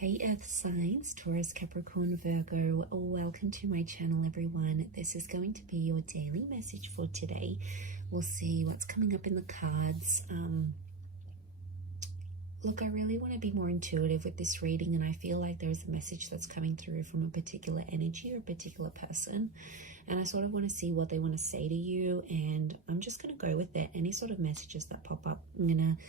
Hey Earth signs, Taurus, Capricorn, Virgo, welcome to my channel everyone. This is going to be your daily message for today. We'll see what's coming up in the cards. Look, I really want to be more intuitive with this reading, and I feel like there's a message that's coming through from a particular energy or a particular person, and I sort of want to see what they want to say to you, and I'm just going to go with it. Any sort of messages that pop up, I'm going to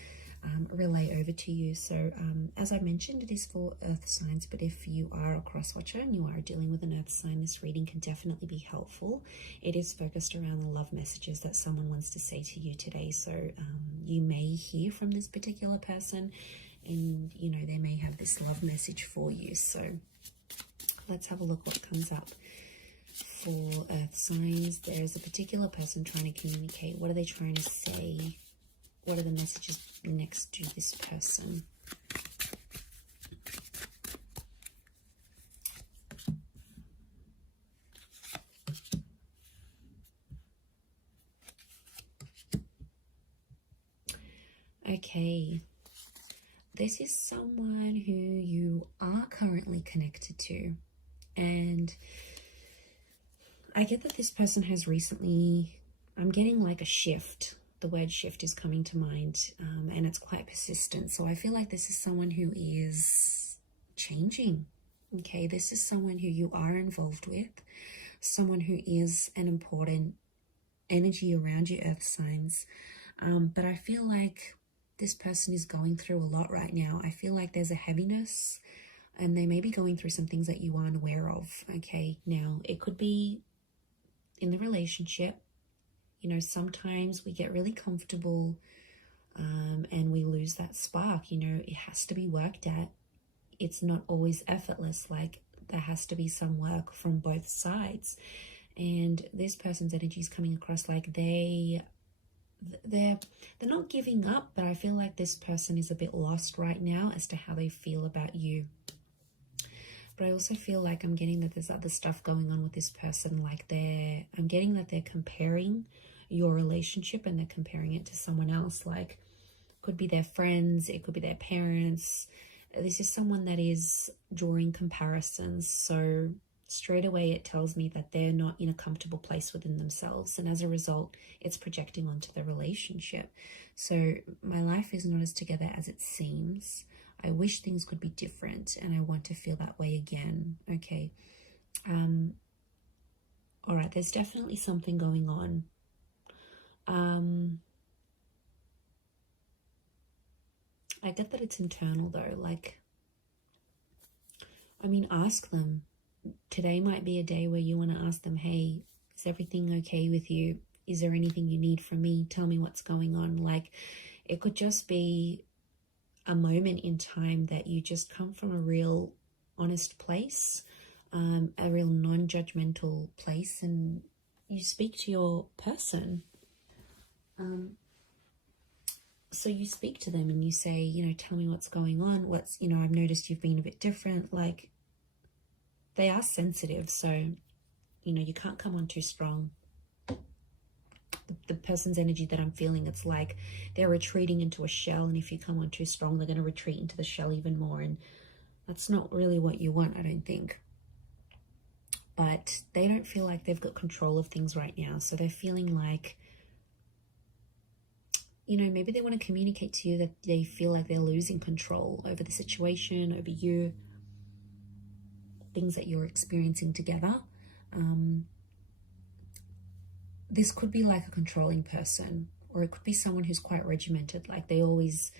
relay over to you. So as I mentioned, it is for earth signs, but if you are a cross watcher and you are dealing with an earth sign, this reading can definitely be helpful. It is focused around the love messages that someone wants to say to you today. So you may hear from this particular person, and you know, they may have this love message for you. So let's have a look what comes up for earth signs. There's a particular person trying to communicate. What are they trying to say? What are the messages next to this person? Okay, this is someone who you are currently connected to, and I get that this person has recently, I'm getting like a shift. The word shift is coming to mind, and it's quite persistent. So I feel like this is someone who is changing. Okay, this is someone who you are involved with, someone who is an important energy around you, earth signs. But I feel like this person is going through a lot right now. I feel like there's a heaviness, and they may be going through some things that you aren't aware of. Okay, now it could be in the relationship. You know, sometimes we get really comfortable and we lose that spark. You know, it has to be worked at. It's not always effortless. Like, there has to be some work from both sides. And this person's energy is coming across like they're not giving up, but I feel like this person is a bit lost right now as to how they feel about you. But I also feel like I'm getting that there's other stuff going on with this person. Like I'm getting that they're comparing your relationship, and they're comparing it to someone else. Like, could be their friends, it could be their parents. This is someone that is drawing comparisons. So straight away it tells me that they're not in a comfortable place within themselves, and as a result it's projecting onto the relationship. So my life is not as together as it seems. I wish things could be different, and I want to feel that way again. Okay. All right, there's definitely something going on. I get that it's internal though. Like, I mean, ask them. Today might be a day where you want to ask them, hey, is everything okay with you? Is there anything you need from me? Tell me what's going on. Like, it could just be a moment in time that you just come from a real honest place, a real non-judgmental place, and you speak to your person. So you speak to them and you say, you know, tell me what's going on. You know, I've noticed you've been a bit different. Like, they are sensitive, so, you know, you can't come on too strong. The person's energy that I'm feeling, it's like they're retreating into a shell, and if you come on too strong, they're going to retreat into the shell even more, and that's not really what you want, I don't think. But they don't feel like they've got control of things right now, so they're feeling like, you know, maybe they want to communicate to you that they feel like they're losing control over the situation, over you, things that you're experiencing together. This could be like a controlling person, or it could be someone who's quite regimented. Like, they always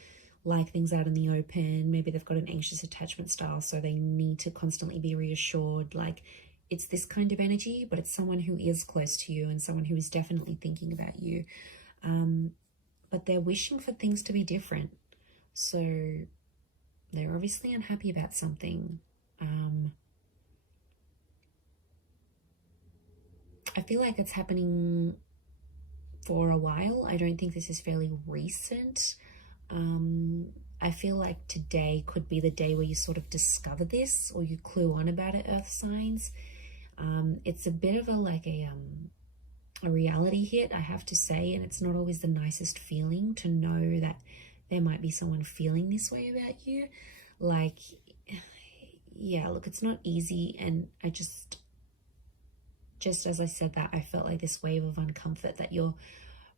like things out in the open. Maybe they've got an anxious attachment style, so they need to constantly be reassured. Like, it's this kind of energy, but it's someone who is close to you and someone who is definitely thinking about you. But they're wishing for things to be different. So they're obviously unhappy about something. I feel like it's happening for a while. I don't think this is fairly recent. I feel like today could be the day where you sort of discover this, or you clue on about it, earth signs. It's a bit of a reality hit, I have to say, and it's not always the nicest feeling to know that there might be someone feeling this way about you. Like, yeah, look, it's not easy. And I just as I said that, I felt like this wave of uncomfort that you're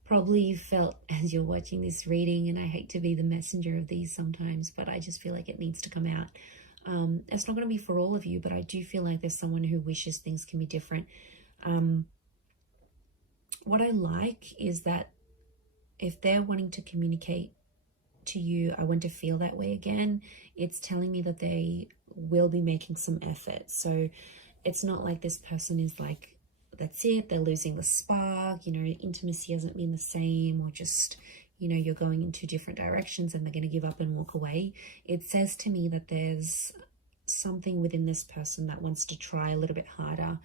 probably felt as you're watching this reading. And I hate to be the messenger of these sometimes, but I just feel like it needs to come out. It's not going to be for all of you, but I do feel like there's someone who wishes things can be different. What I like is that if they're wanting to communicate to you, I want to feel that way again, it's telling me that they will be making some effort. So it's not like this person is like, that's it, they're losing the spark, you know, intimacy hasn't been the same, or just, you know, you're going in two different directions and they're going to give up and walk away. It says to me that there's something within this person that wants to try a little bit harder,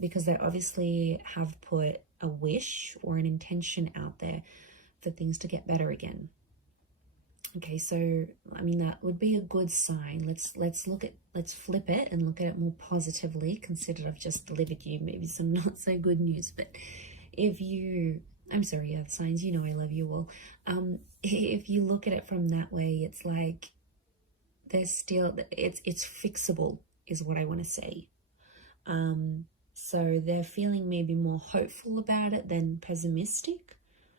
because they obviously have put a wish or an intention out there for things to get better again. Okay, so I mean, that would be a good sign. Let's flip it and look at it more positively, consider I've just delivered you maybe some not so good news. But if you, I'm sorry, earth signs, you know I love you all. If you look at it from that way, it's like there's still, it's fixable is what I want to say. So they're feeling maybe more hopeful about it than pessimistic.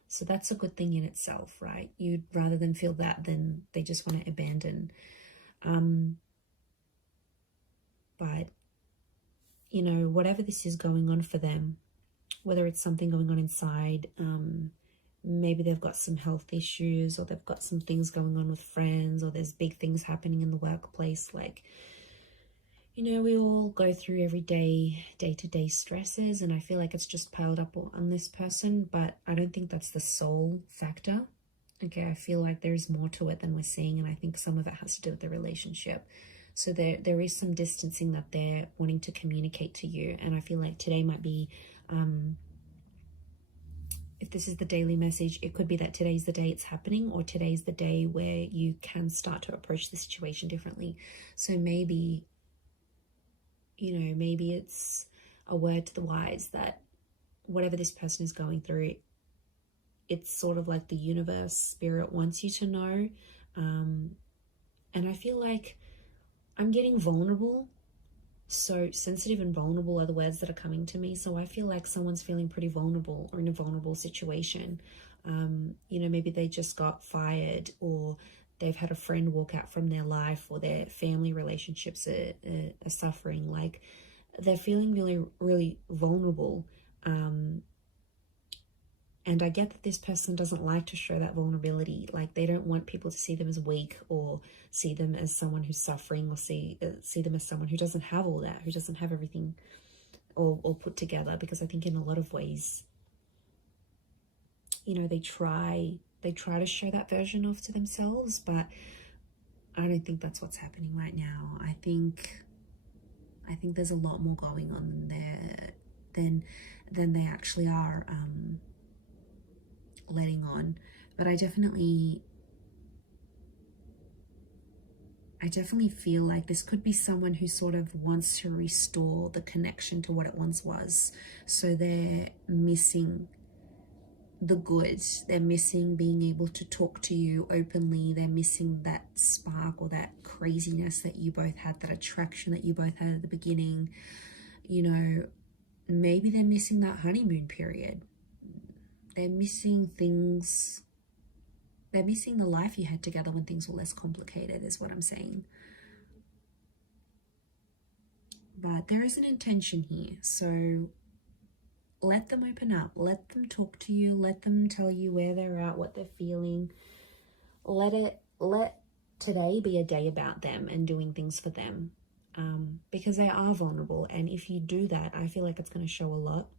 So that's a good thing in itself, right? You'd rather than feel that than they just want to abandon. But, you know, whatever this is going on for them, whether it's something going on inside, maybe they've got some health issues, or they've got some things going on with friends, or there's big things happening in the workplace. Like, you know, we all go through every day-to-day stresses, and I feel like it's just piled up on this person, but I don't think that's the sole factor. Okay, I feel like there's more to it than we're seeing, and I think some of it has to do with the relationship. So there is some distancing that they're wanting to communicate to you, and I feel like today might be, if this is the daily message, it could be that today's the day it's happening, or today's the day where you can start to approach the situation differently. So maybe, you know, maybe it's a word to the wise that whatever this person is going through, it's sort of like the universe, spirit wants you to know. And I feel like I'm getting vulnerable. So sensitive and vulnerable are the words that are coming to me. So I feel like someone's feeling pretty vulnerable or in a vulnerable situation. You know, maybe they just got fired, or they've had a friend walk out from their life, or their family relationships are suffering. Like, they're feeling really, really vulnerable. And I get that this person doesn't like to show that vulnerability. Like, they don't want people to see them as weak, or see them as someone who's suffering, or see them as someone who doesn't have all that, who doesn't have everything all put together. Because I think in a lot of ways, you know, they try to show that version of to themselves, but I don't think that's what's happening right now. I think there's a lot more going on there than they actually are letting on. But I definitely feel like this could be someone who sort of wants to restore the connection to what it once was. So they're missing the good, they're missing being able to talk to you openly, they're missing that spark or that craziness that you both had, that attraction that you both had at the beginning. You know, maybe they're missing that honeymoon period, they're missing things, they're missing the life you had together when things were less complicated, is what I'm saying. But there is an intention here, so let them open up, let them talk to you, let them tell you where they're at, what they're feeling. Let today be a day about them and doing things for them, because they are vulnerable. And if you do that, I feel like it's going to show a lot.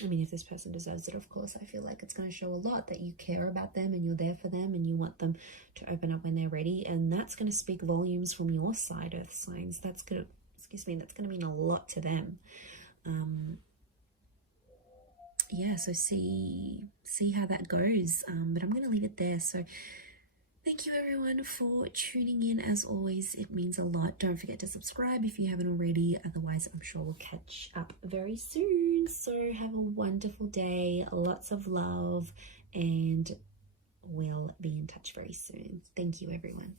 I mean, if this person deserves it, of course, I feel like it's going to show a lot that you care about them and you're there for them and you want them to open up when they're ready. And that's going to speak volumes from your side, earth signs. That's going to mean a lot to them. Yeah, so see how that goes. But I'm going to leave it there. So thank you everyone for tuning in. As always, it means a lot. Don't forget to subscribe if you haven't already. Otherwise, I'm sure we'll catch up very soon. So have a wonderful day, lots of love, and we'll be in touch very soon. Thank you everyone.